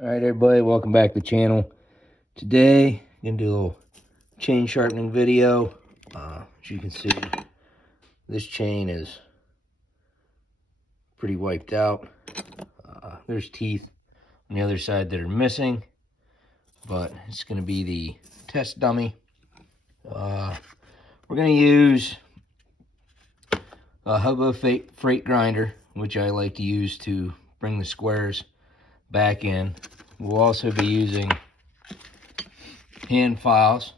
Alright everybody, welcome back to the channel. Today, I'm going to do a little chain sharpening video. As you can see, this chain is pretty wiped out. There's teeth on the other side that are missing, but it's going to be the test dummy. We're going to use a hobo freight grinder, which I like to use to bring the squares back in. We'll also be using hand files,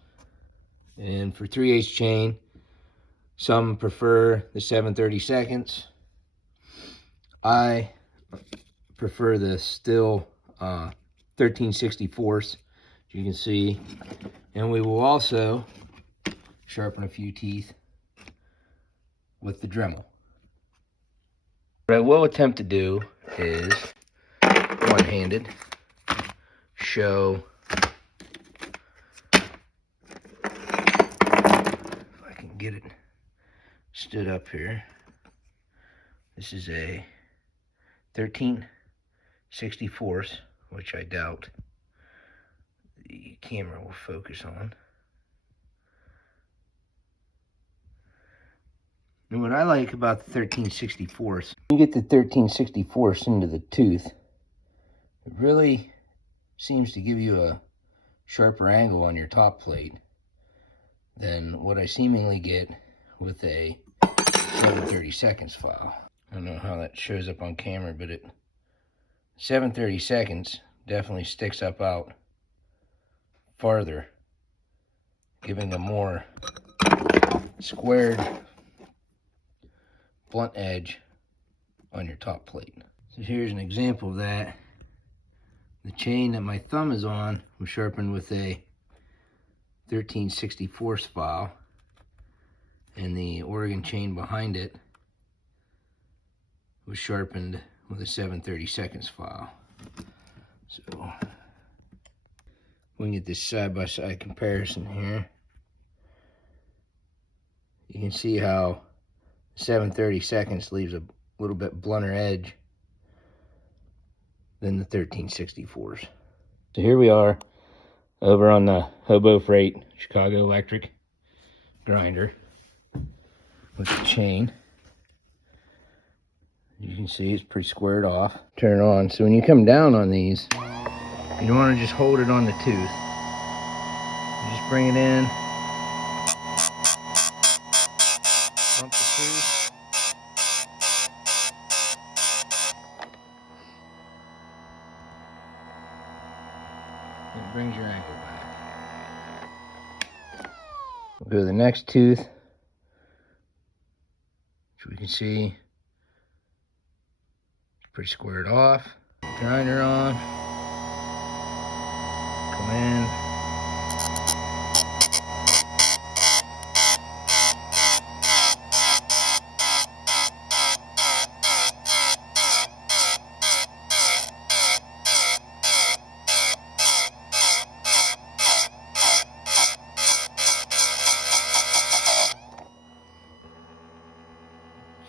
and for 3/8 chain, some prefer the 7/32. I prefer the still 13/64, as you can see, and we will also sharpen a few teeth with the Dremel. What I will attempt to do is one-handed show, if I can get it stood up here. This is a 13/64, which I doubt the camera will focus on. And what I like about the 13/64, you get the 13/64 into the tooth, it really seems to give you a sharper angle on your top plate than what I seemingly get with a 7/32 file. I don't know how that shows up on camera, but it 7/32 definitely sticks up out farther, giving a more squared blunt edge on your top plate. So here's an example of that. The chain that my thumb is on was sharpened with a 13/64 file, and the Oregon chain behind it was sharpened with a 7/32 file. So we can get this side-by-side comparison here. You can see how 7/32 leaves a little bit blunter edge than the 13/64. So here we are over on the Hobo Freight Chicago electric grinder with the chain. You can see it's pretty squared off. Turn it on. So when you come down on these, you don't want to just hold it on the tooth. You just bring it in, bump the tooth, and it brings your ankle back. We'll go to the next tooth, which we can see it's pretty squared off. Grinder on, come in,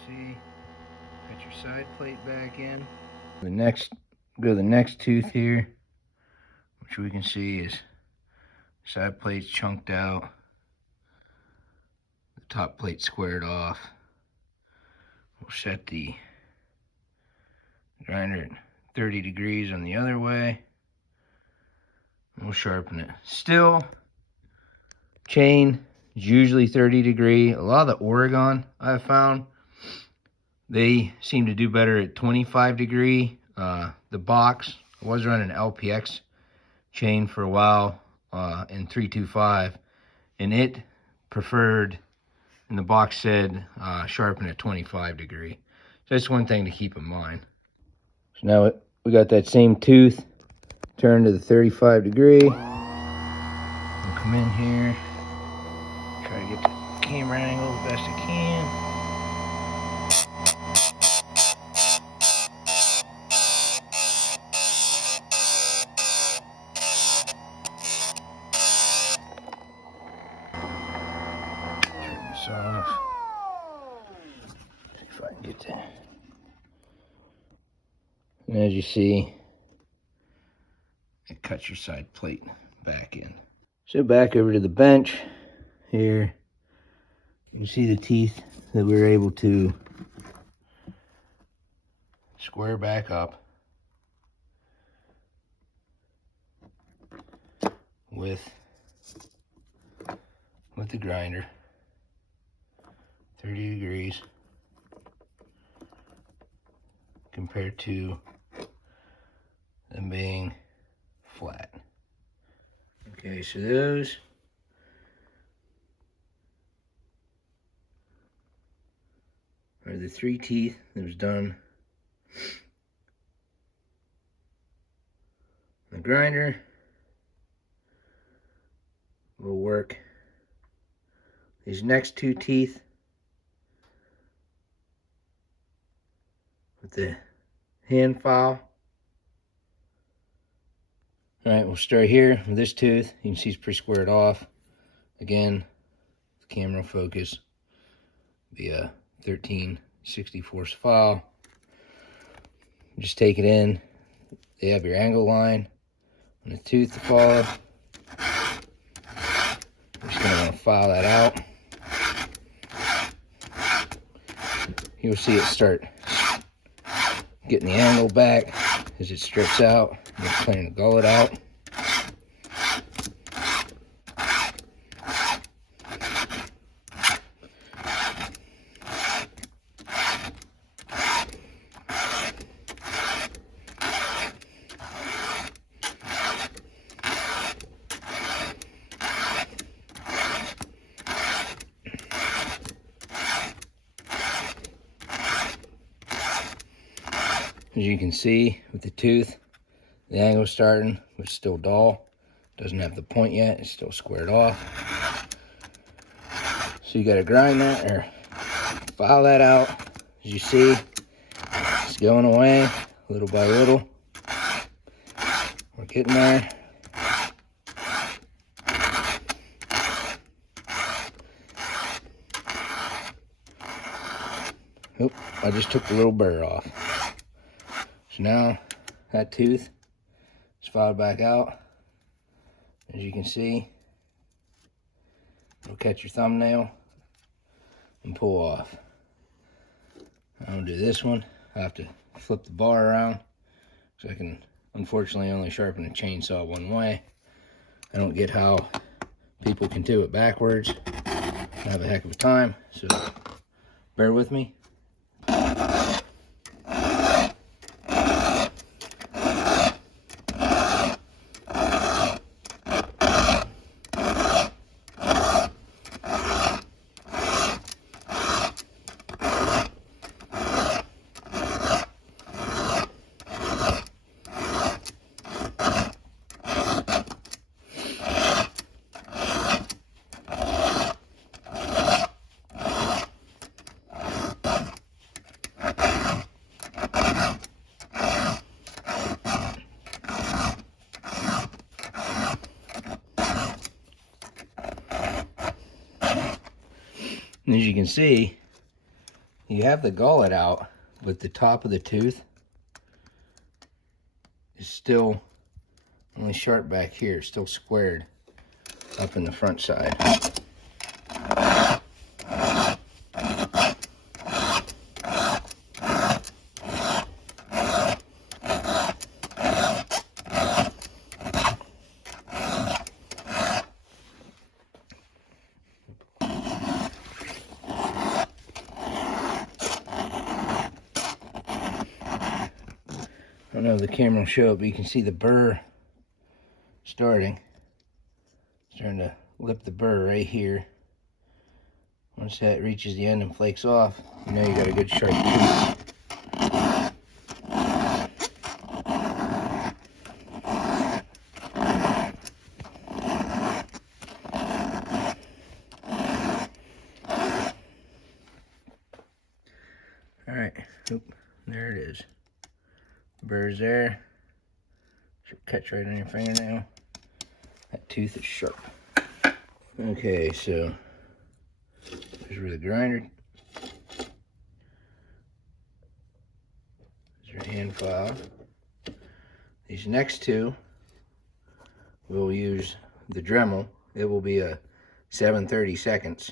see, put your side plate back in. Go to the next tooth here, which we can see is side plate's chunked out, the top plate squared off. We'll set the grinder at 30 degrees on the other way. We'll sharpen it. Still, chain is usually 30 degree. A lot of the Oregon I've found, they seem to do better at 25 degree. The box, I was running LPX chain for a while in 325, and it preferred, and the box said sharpen at 25 degree. So that's one thing to keep in mind. So now we got that same tooth turned to the 35 degree. I'll come in here, try to get the camera angle the best I can. Off. See if I can get that. And as you see, It cuts your side plate back in. So back over to the bench here, you can see the teeth that we were able to square back up with the grinder, 30 degrees compared to them being flat. Okay, so those are the 3 teeth that was done. The grinder will work these next 2 teeth with the hand file. All right, we'll start here with this tooth. You can see it's pretty squared off. Again, the camera focus be a 13/64 file. Just take it in. They have your angle line and the tooth to follow. We're just gonna want to file that out. You'll see it start getting the angle back as it strips out. You're planning to gull it out. As you can see with the tooth, the angle starting, but it's still dull. Doesn't have the point yet, it's still squared off. So you gotta grind that or file that out. As you see, it's going away little by little. We're getting there. Oop, I just took the little burr off. So now that tooth is filed back out. As you can see, it'll catch your thumbnail and pull off. I'm gonna do this one. I have to flip the bar around so I can unfortunately only sharpen a chainsaw one way. I don't get how people can do it backwards. I have a heck of a time, so bear with me. And as you can see, you have the gullet out, but the top of the tooth is still only sharp back here, still squared up in the front side. I don't know if the camera will show it, but you can see the burr starting. Starting to lip the burr right here. Once that reaches the end and flakes off, you know you got a good sharp tooth. Alright, there it is. Burr's there. Should catch right on your fingernail. That tooth is sharp. Okay, so there's where the grinder. There's your hand file. These next two we'll use the Dremel. It will be a 7/32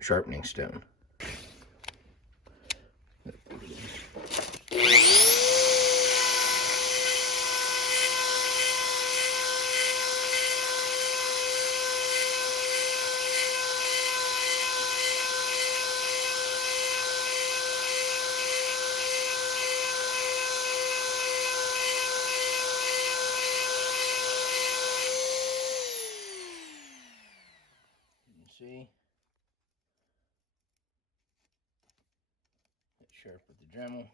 sharpening stone. See, it's sharp with the Dremel.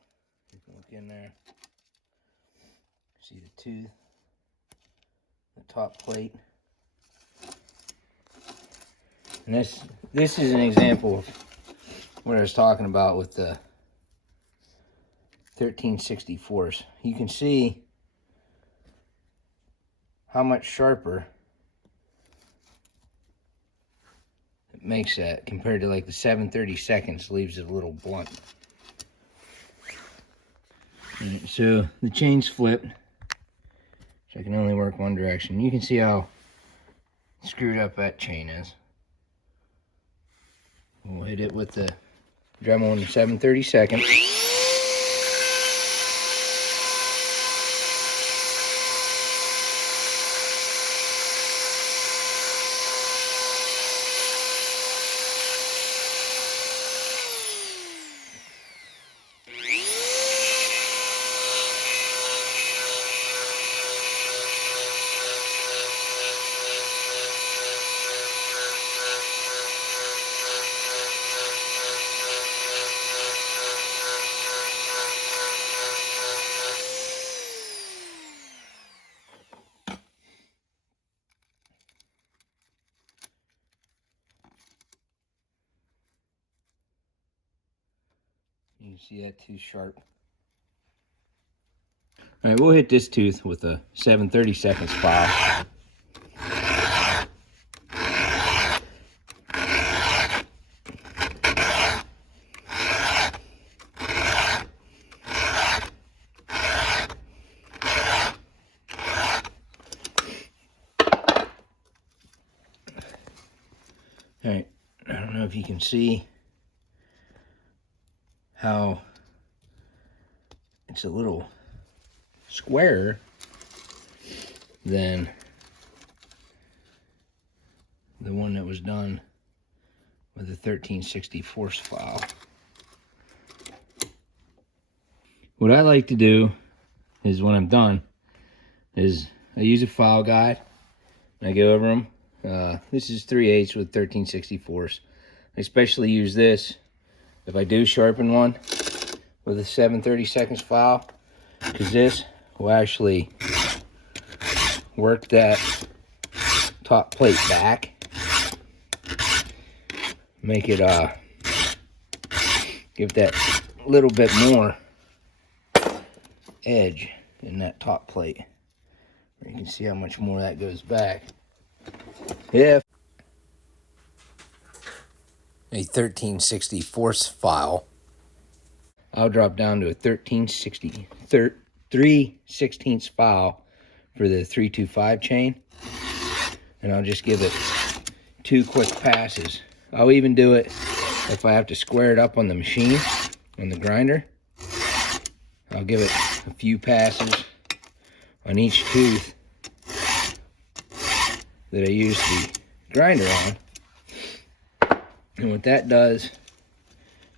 You can look in there, see the tooth, the top plate, and this is an example of what I was talking about with the 13/64. You can see how much sharper it makes that compared to like the 7/32, leaves it a little blunt. Right, so the chain's flipped, so I can only work one direction. You can see how screwed up that chain is. We'll hit it with the Dremel in the 7/32. You can see that tooth sharp. All right, we'll hit this tooth with a 7/32 file. All right, I don't know if you can see how it's a little squarer than the one that was done with the 13/64 file. What I like to do is when I'm done is I use a file guide and I go over them. This is 3/8 with 13/64. I especially use this if I do sharpen one with a 7/32 file, because this will actually work that top plate back, make it give that little bit more edge in that top plate. You can see how much more that goes back. If a 13/64 file, I'll drop down to a 3/16 file for the 325 chain, and I'll just give it 2 quick passes. I'll even do it if I have to square it up on the machine, on the grinder. I'll give it a few passes on each tooth that I use the grinder on. And what that does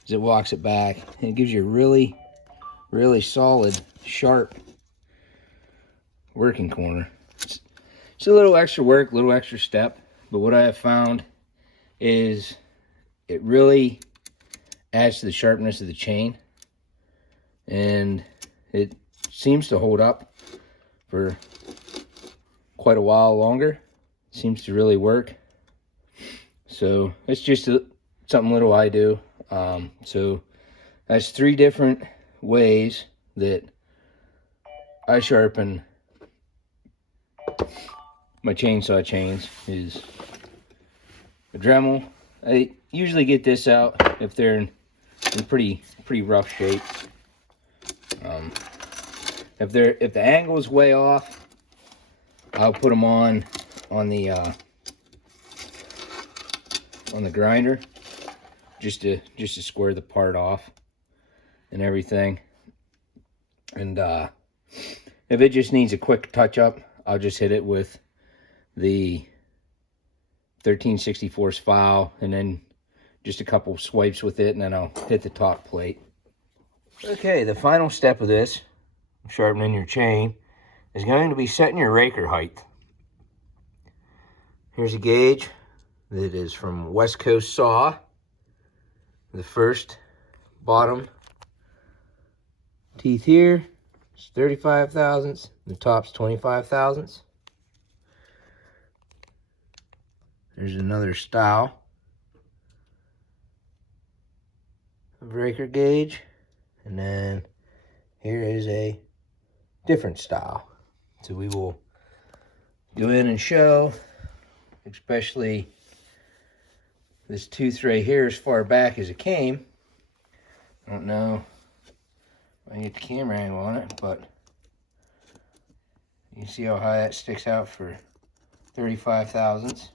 is it walks it back and it gives you a really, really solid, sharp working corner. It's a little extra work, a little extra step, but what I have found is it really adds to the sharpness of the chain, and it seems to hold up for quite a while longer. It seems to really work. So it's just something little I do. So that's 3 different ways that I sharpen my chainsaw chains. Is a Dremel. I usually get this out if they're in pretty rough shape. If the angle is way off, I'll put them on the grinder just to square the part off and everything. And if it just needs a quick touch up, I'll just hit it with the 13/64 file and then just a couple swipes with it, and then I'll hit the top plate. Okay, the final step of this, sharpening your chain, is going to be setting your raker height. Here's a gauge that is from West Coast Saw. The first bottom teeth here is 35 thousandths. The top's 25 thousandths. There's another style of raker gauge. And then here is a different style. So we will go in and show, especially this tooth right here as far back as it came. I don't know if I can get the camera angle on it, but you can see how high that sticks out for 35 thousandths.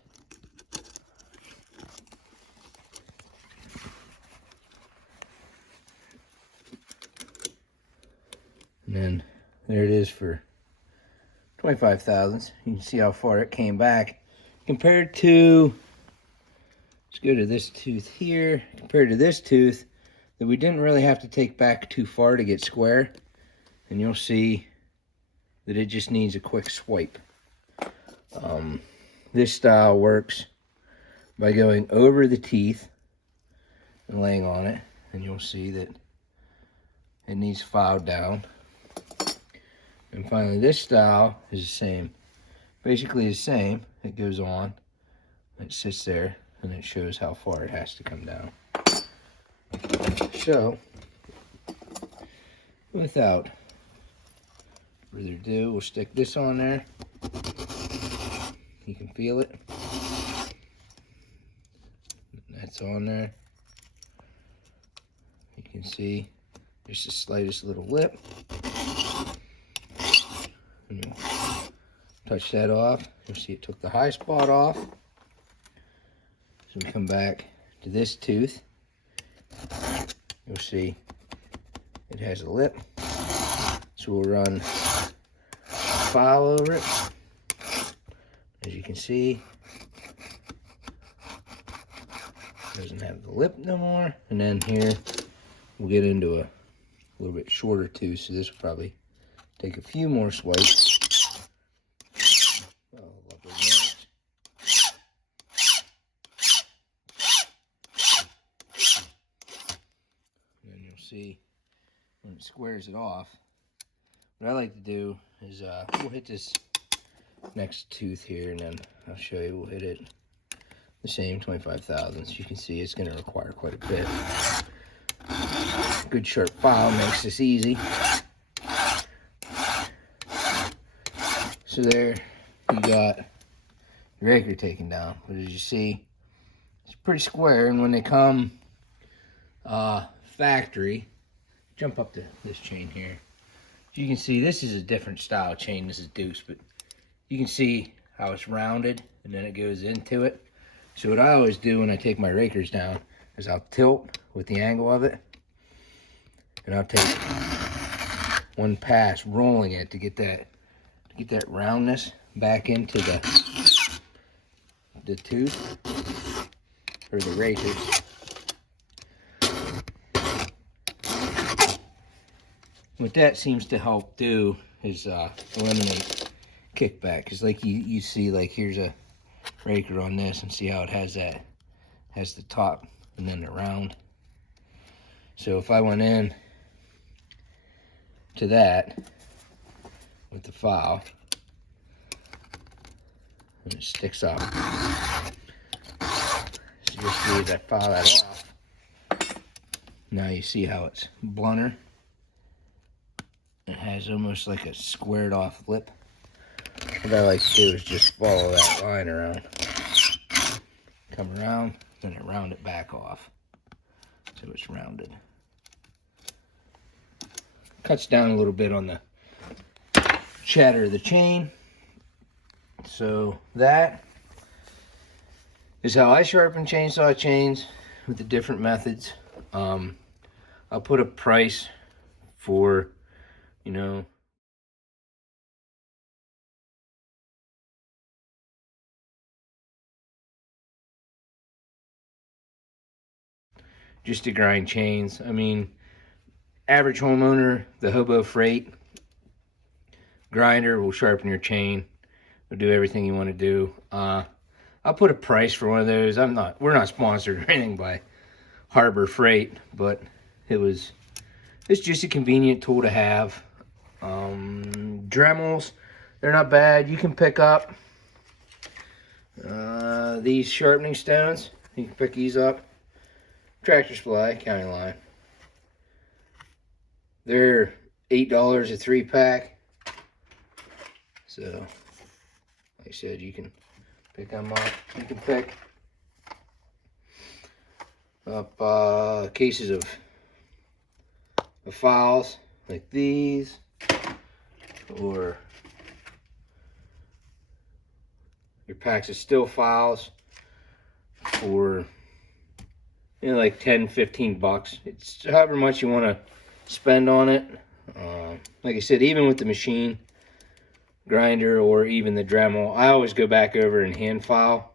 And then there it is for 25 thousandths. You can see how far it came back compared to, let's go to this tooth here, compared to this tooth that we didn't really have to take back too far to get square. And you'll see that it just needs a quick swipe. This style works by going over the teeth and laying on it, and you'll see that it needs filed down. And finally, this style is the same, basically the same. It goes on, it sits there, and it shows how far it has to come down. So, without further ado, we'll stick this on there. You can feel it. That's on there. You can see just the slightest little lip. And you'll touch that off. You'll see it took the high spot off. So we come back to this tooth. You'll see it has a lip. So we'll run a file over it. As you can see, it doesn't have the lip no more. And then here we'll get into a little bit shorter tooth, so this will probably take a few more swipes. Oh, lovely noise. And then you'll see when it squares it off. What I like to do is we'll hit this next tooth here, and then I'll show you. We'll hit it the same 25 thousandths. You can see it's going to require quite a bit. Good sharp file makes this easy. So there you got your raker taken down. But as you see, it's pretty square, and when they come factory, jump up to this chain here. You can see this is a different style chain. This is deuce, but you can see how it's rounded and then it goes into it. So what I always do when I take my rakers down is I'll tilt with the angle of it, and I'll take one pass rolling it to get that roundness back into the tooth or the rakers. What that seems to help do is eliminate kickback, because like you see, like here's a raker on this, and see how it has the top and then the round. So if I went in to that with the file and it sticks up, so you'll see as I file that off, now you see how it's blunter. It has almost like a squared off lip. What I like to do is just follow that line around. Come around, then I round it back off. So it's rounded. Cuts down a little bit on the chatter of the chain. So that is how I sharpen chainsaw chains with the different methods. I'll put a price for, you know, just to grind chains. I mean, average homeowner, the hobo freight grinder will sharpen your chain. It'll do everything you want to do. I'll put a price for one of those. We're not sponsored or anything by Harbor Freight, but it's just a convenient tool to have. Dremels, they're not bad. You can pick up these sharpening stones. You can pick these up. Tractor Supply, County Line. They're $8 a 3-pack. So, like I said, you can pick them up. You can pick up cases of files like these, or your packs of still files for, you know, like 10-15 bucks. It's however much you want to spend on it. Like I said, even with the machine grinder or even the Dremel, I always go back over and hand file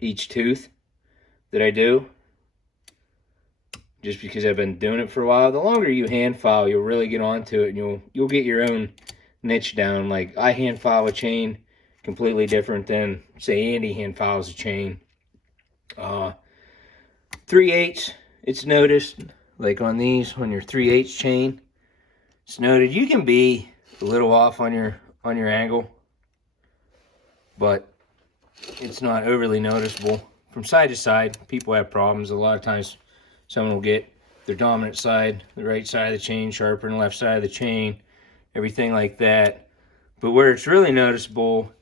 each tooth that I do, just because I've been doing it for a while. The longer you hand file, you'll really get onto it, and you'll get your own niche down. Like, I hand file a chain completely different than, say, Andy hand files a chain. 3/8, it's noticed, like on these, on your 3/8 chain, it's noted you can be a little off on your angle, but it's not overly noticeable. From side to side, people have problems. A lot of times someone will get their dominant side, the right side of the chain sharper, left side of the chain, everything like that. But where it's really noticeable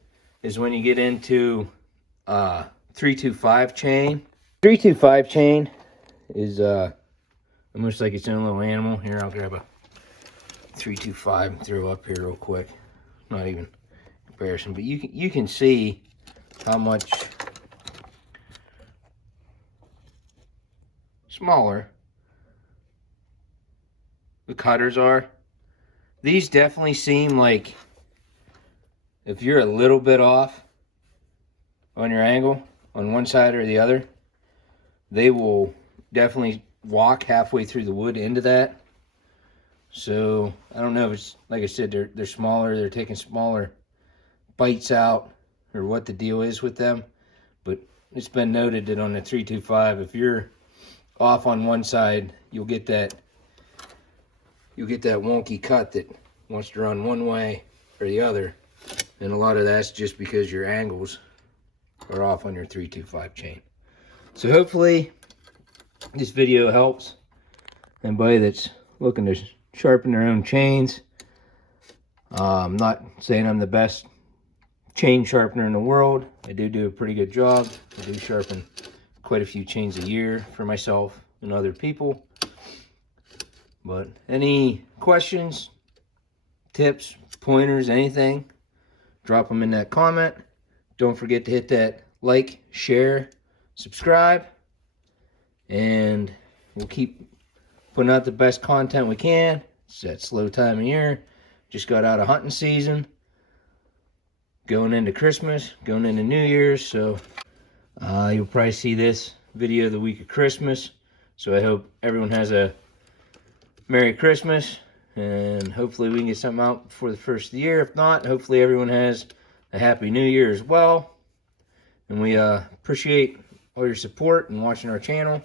is when you get into 325 chain. 325 chain is almost like its own little animal. Here, I'll grab a 325 and throw up here real quick. Not even comparison, but you can see how much smaller the cutters are. These definitely seem like, if you're a little bit off on your angle on one side or the other, they will definitely walk halfway through the wood into that. So I don't know if it's, like I said, they're smaller, they're taking smaller bites out, or what the deal is with them. But it's been noted that on the 325, if you're off on one side, you'll get that wonky cut that wants to run one way or the other. And a lot of that's just because your angles are off on your 325 chain. So hopefully this video helps anybody that's looking to sharpen their own chains. I'm not saying I'm the best chain sharpener in the world. I do a pretty good job. I do sharpen quite a few chains a year for myself and other people. But any questions, tips, pointers, anything, drop them in that comment. Don't forget to hit that like, share, subscribe, and we'll keep putting out the best content we can. It's that slow time of year. Just got out of hunting season, going into Christmas, going into New Year's, so you'll probably see this video the week of Christmas. So I hope everyone has a Merry Christmas, and hopefully we can get something out before the first of the year. If not, hopefully everyone has a Happy New Year as well. And we appreciate all your support and watching our channel.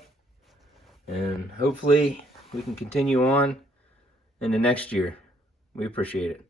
And hopefully we can continue on into next year. We appreciate it.